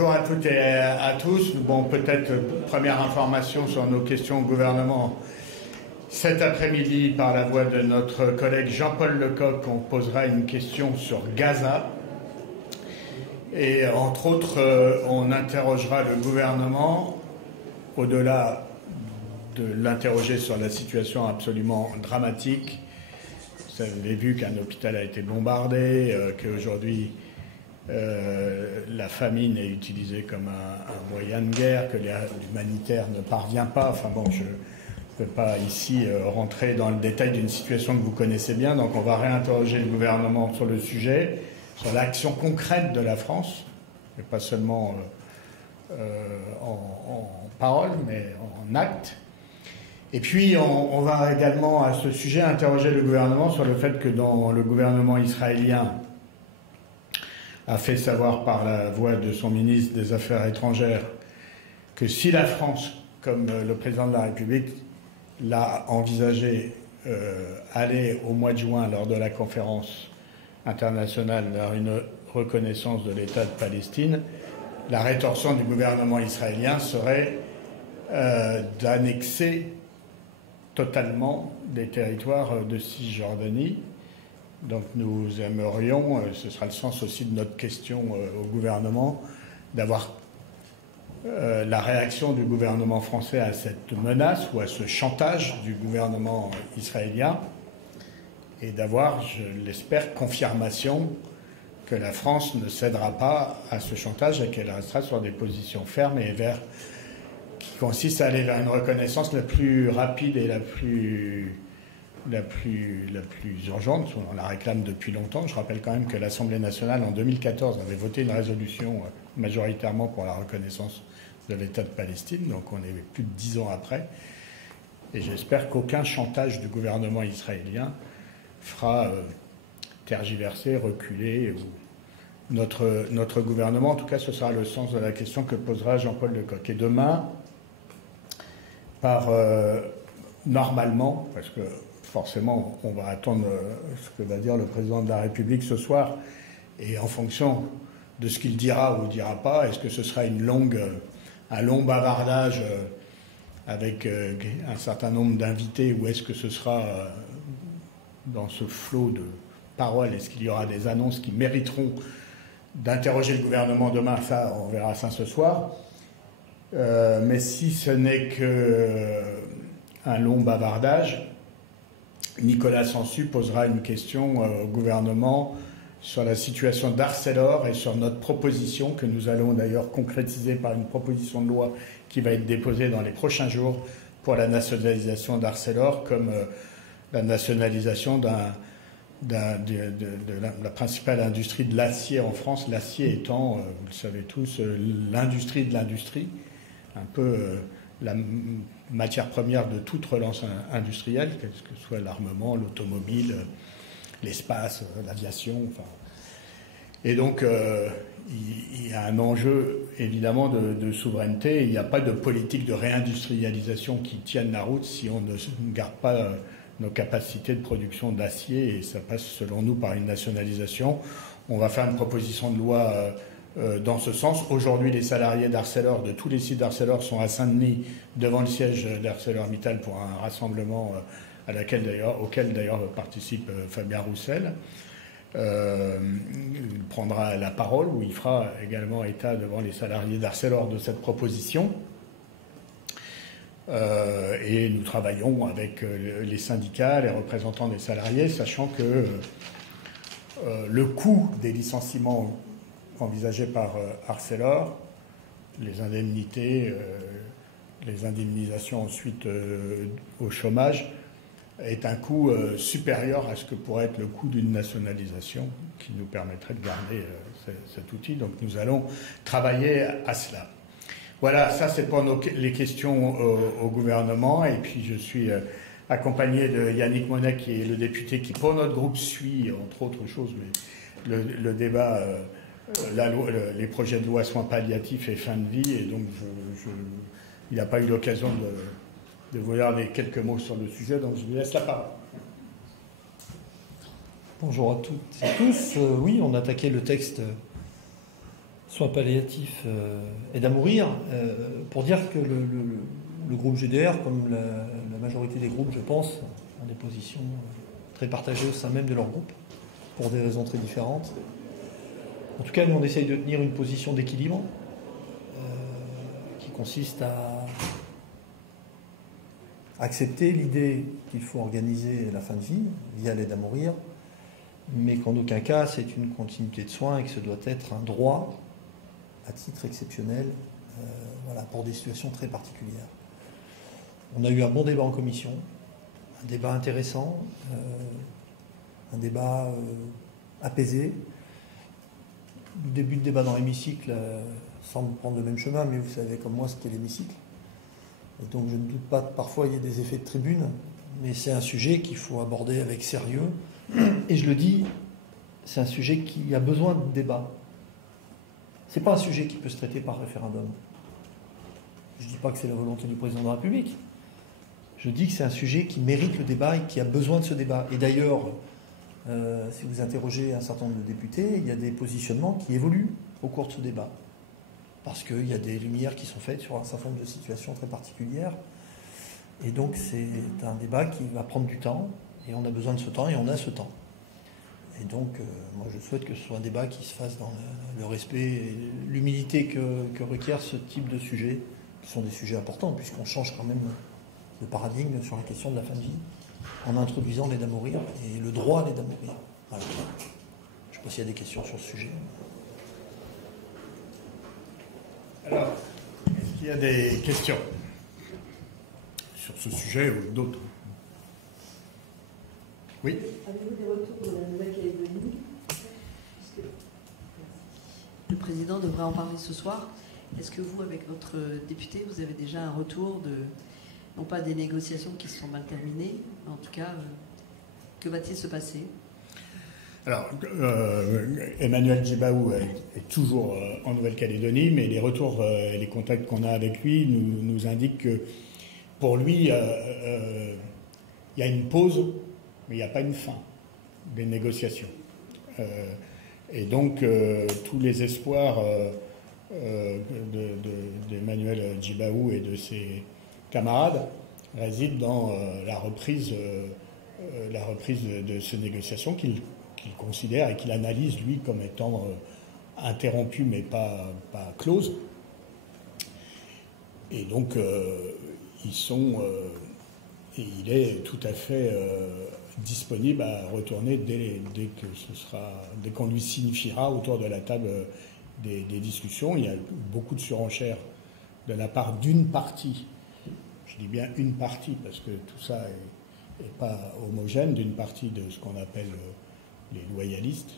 Bonjour à toutes et à tous. Bon, peut-être première information sur nos questions au gouvernement. Cet après-midi, par la voix de notre collègue Jean-Paul Lecoq, on posera une question sur Gaza. Et entre autres, on interrogera le gouvernement, au-delà de l'interroger sur la situation absolument dramatique. Vous avez vu qu'un hôpital a été bombardé, qu'aujourd'hui la famine est utilisée comme un moyen de guerre, que l'humanitaire ne parvient pas. Enfin bon, je ne peux pas ici rentrer dans le détail d'une situation que vous connaissez bien, donc on va réinterroger le gouvernement sur le sujet, sur l'action concrète de la France, et pas seulement en parole, mais en acte. Et puis on va également à ce sujet interroger le gouvernement sur le fait que dans le gouvernement israélien a fait savoir par la voix de son ministre des Affaires étrangères que si la France, comme le président de la République l'a envisagé, allait au mois de juin lors de la conférence internationale vers une reconnaissance de l'État de Palestine, la rétorsion du gouvernement israélien serait d'annexer totalement des territoires de Cisjordanie. Donc nous aimerions, ce sera le sens aussi de notre question au gouvernement, d'avoir la réaction du gouvernement français à cette menace ou à ce chantage du gouvernement israélien et d'avoir, je l'espère, confirmation que la France ne cédera pas à ce chantage et qu'elle restera sur des positions fermes et qui consiste à aller vers une reconnaissance la plus rapide et la plus urgente. On la réclame depuis longtemps. Je rappelle quand même que l'Assemblée nationale, en 2014, avait voté une résolution majoritairement pour la reconnaissance de l'État de Palestine. Donc on est plus de 10 ans après. Et j'espère qu'aucun chantage du gouvernement israélien fera tergiverser, reculer notre gouvernement. En tout cas, ce sera le sens de la question que posera Jean-Paul Lecoq. Et demain, normalement, parce que forcément, on va attendre ce que va dire le président de la République ce soir, et en fonction de ce qu'il dira ou ne dira pas, est-ce que ce sera un long bavardage avec un certain nombre d'invités, ou est-ce que ce sera dans ce flot de paroles, est-ce qu'il y aura des annonces qui mériteront d'interroger le gouvernement demain? Ça, on verra ça ce soir. Mais si ce n'est qu'un long bavardage, Nicolas Sansu posera une question au gouvernement sur la situation d'Arcelor et sur notre proposition, que nous allons d'ailleurs concrétiser par une proposition de loi qui va être déposée dans les prochains jours pour la nationalisation d'Arcelor, comme la nationalisation de la principale industrie de l'acier en France, l'acier étant, vous le savez tous, l'industrie de l'industrie, un peu la matière première de toute relance industrielle, que ce soit l'armement, l'automobile, l'espace, l'aviation. Enfin. Et donc, il y a un enjeu, évidemment, de souveraineté. Il n'y a pas de politique de réindustrialisation qui tienne la route si on ne garde pas nos capacités de production d'acier. Et ça passe, selon nous, par une nationalisation. On va faire une proposition de loi dans ce sens. Aujourd'hui, les salariés d'Arcelor, de tous les sites d'Arcelor, sont à Saint-Denis, devant le siège d'ArcelorMittal, pour un rassemblement auquel d'ailleurs participe Fabien Roussel. Il prendra la parole, où il fera également état devant les salariés d'Arcelor de cette proposition. Et nous travaillons avec les syndicats, les représentants des salariés, sachant que le coût des licenciements envisagés par Arcelor, les indemnités, les indemnisations ensuite au chômage, est un coût supérieur à ce que pourrait être le coût d'une nationalisation qui nous permettrait de garder cet outil. Donc nous allons travailler à cela. Voilà, ça c'est pour les questions au gouvernement. Et puis je suis accompagné de Yannick Monet, qui est le député qui, pour notre groupe, suit, entre autres choses, le débat, les projets de loi soins palliatifs et fin de vie. Et donc il n'a pas eu l'occasion de vous dire quelques mots sur le sujet, donc je lui laisse la parole. Bonjour à toutes et tous. Oui, on a attaqué le texte soins palliatifs aide à mourir, pour dire que le groupe GDR, comme la majorité des groupes, je pense, ont des positions très partagées au sein même de leur groupe, pour des raisons très différentes. En tout cas, nous, on essaye de tenir une position d'équilibre qui consiste à accepter l'idée qu'il faut organiser la fin de vie via l'aide à mourir, mais qu'en aucun cas c'est une continuité de soins et que ce doit être un droit à titre exceptionnel pour des situations très particulières. On a eu un bon débat en commission, un débat intéressant, un débat apaisé. Le début de débat dans l'hémicycle semble prendre le même chemin, mais vous savez comme moi ce qu'est l'hémicycle. Et donc je ne doute pas que parfois il y ait des effets de tribune, mais c'est un sujet qu'il faut aborder avec sérieux. Et je le dis, c'est un sujet qui a besoin de débat. Ce n'est pas un sujet qui peut se traiter par référendum. Je ne dis pas que c'est la volonté du président de la République. Je dis que c'est un sujet qui mérite le débat et qui a besoin de ce débat. Et d'ailleurs, si vous interrogez un certain nombre de députés, il y a des positionnements qui évoluent au cours de ce débat. Parce qu'il y a des lumières qui sont faites sur un certain nombre de situations très particulières. Et donc c'est un débat qui va prendre du temps, et on a besoin de ce temps, et on a ce temps. Et donc moi je souhaite que ce soit un débat qui se fasse dans le respect et l'humilité que requiert ce type de sujets, qui sont des sujets importants, puisqu'on change quand même de paradigme sur la question de la fin de vie, en introduisant l'aide à mourir, et le droit à l'aide à mourir. Voilà. Je ne sais pas s'il y a des questions sur ce sujet. Alors, est-ce qu'il y a des questions sur ce sujet ou d'autres? Oui. Avez-vous des retours de la Nouvelle-Calédonie? Le président devrait en parler ce soir. Est-ce que vous, avec votre député, vous avez déjà un retour de, non pas des négociations qui se sont mal terminées, mais en tout cas, que va-t-il se passer? Alors, Emmanuel Djibaou est toujours en Nouvelle-Calédonie, mais les retours et les contacts qu'on a avec lui nous indiquent que pour lui, il y a une pause, mais il n'y a pas une fin des négociations. Et donc, tous les espoirs d'Emmanuel Djibaou et de ses camarades résident dans la reprise de ces négociations qu'il considère et qu'il analyse, lui, comme étant interrompue mais pas close. Et donc, il est tout à fait disponible à retourner dès qu'on lui signifiera autour de la table des discussions. Il y a beaucoup de surenchères de la part d'une partie, je dis bien une partie, parce que tout ça n'est pas homogène, d'une partie de ce qu'on appelle les loyalistes,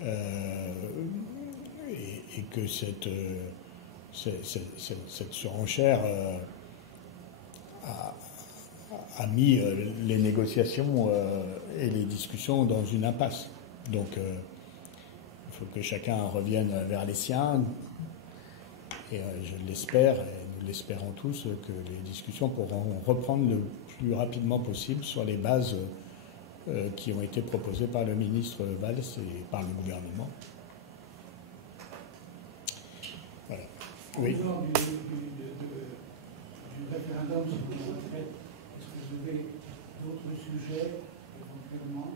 et que cette surenchère a mis les négociations et les discussions dans une impasse. Donc il faut que chacun revienne vers les siens, et je l'espère, et nous l'espérons tous, que les discussions pourront reprendre le plus rapidement possible sur les bases qui ont été proposées par le ministre Valls et par le gouvernement. Voilà. Oui. Du référendum, si vous le faites, est-ce que vous avez d'autres sujets éventuellement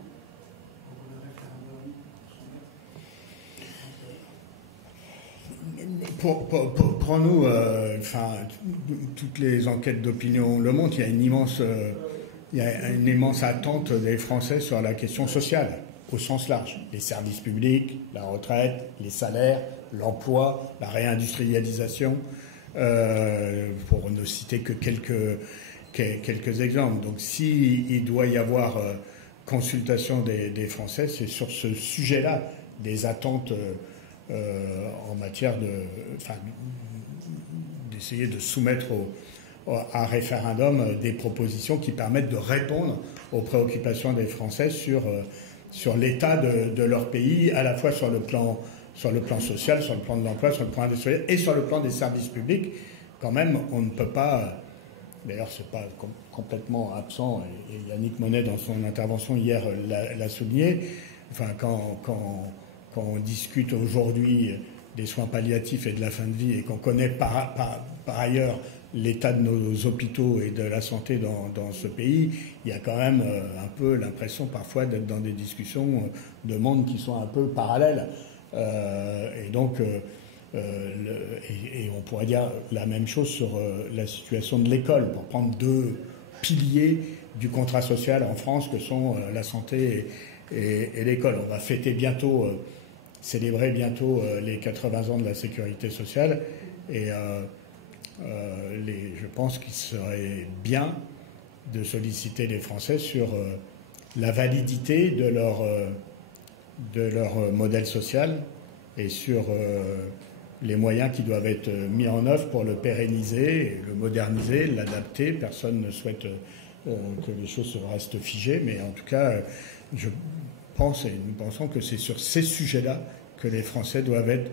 pour le référendum? Prends-nous, toutes les enquêtes d'opinion le montrent, il y a une immense attente des Français sur la question sociale, au sens large. Les services publics, la retraite, les salaires, l'emploi, la réindustrialisation, pour ne citer que quelques exemples. Donc s'il doit y avoir consultation des Français, c'est sur ce sujet-là, des attentes en matière d'essayer de soumettre à référendum des propositions qui permettent de répondre aux préoccupations des Français sur l'état de leur pays, à la fois sur le plan social, sur le plan de l'emploi, sur le plan industriel et sur le plan des services publics. Quand même, on ne peut pas, d'ailleurs c'est pas complètement absent, et Yannick Monet dans son intervention hier l'a souligné, quand on discute aujourd'hui des soins palliatifs et de la fin de vie, et qu'on connaît par ailleurs l'état de nos hôpitaux et de la santé dans ce pays, il y a quand même un peu l'impression parfois d'être dans des discussions de mondes qui sont un peu parallèles. Et donc, et on pourrait dire la même chose sur la situation de l'école, pour prendre deux piliers du contrat social en France que sont la santé et l'école. On va fêter bientôt, célébrer bientôt les 80 ans de la sécurité sociale, et je pense qu'il serait bien de solliciter les Français sur la validité de leur modèle social et sur les moyens qui doivent être mis en œuvre pour le pérenniser, le moderniser, l'adapter. Personne ne souhaite que les choses restent figées, mais en tout cas, je pense et nous pensons que c'est sur ces sujets-là que les Français doivent être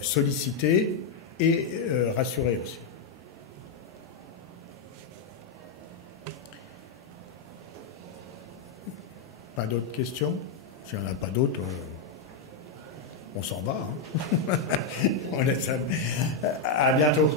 sollicités et rassurés aussi. Pas d'autres questions? S'il n'y en a pas d'autres, on s'en va. Hein. On laisse à bientôt.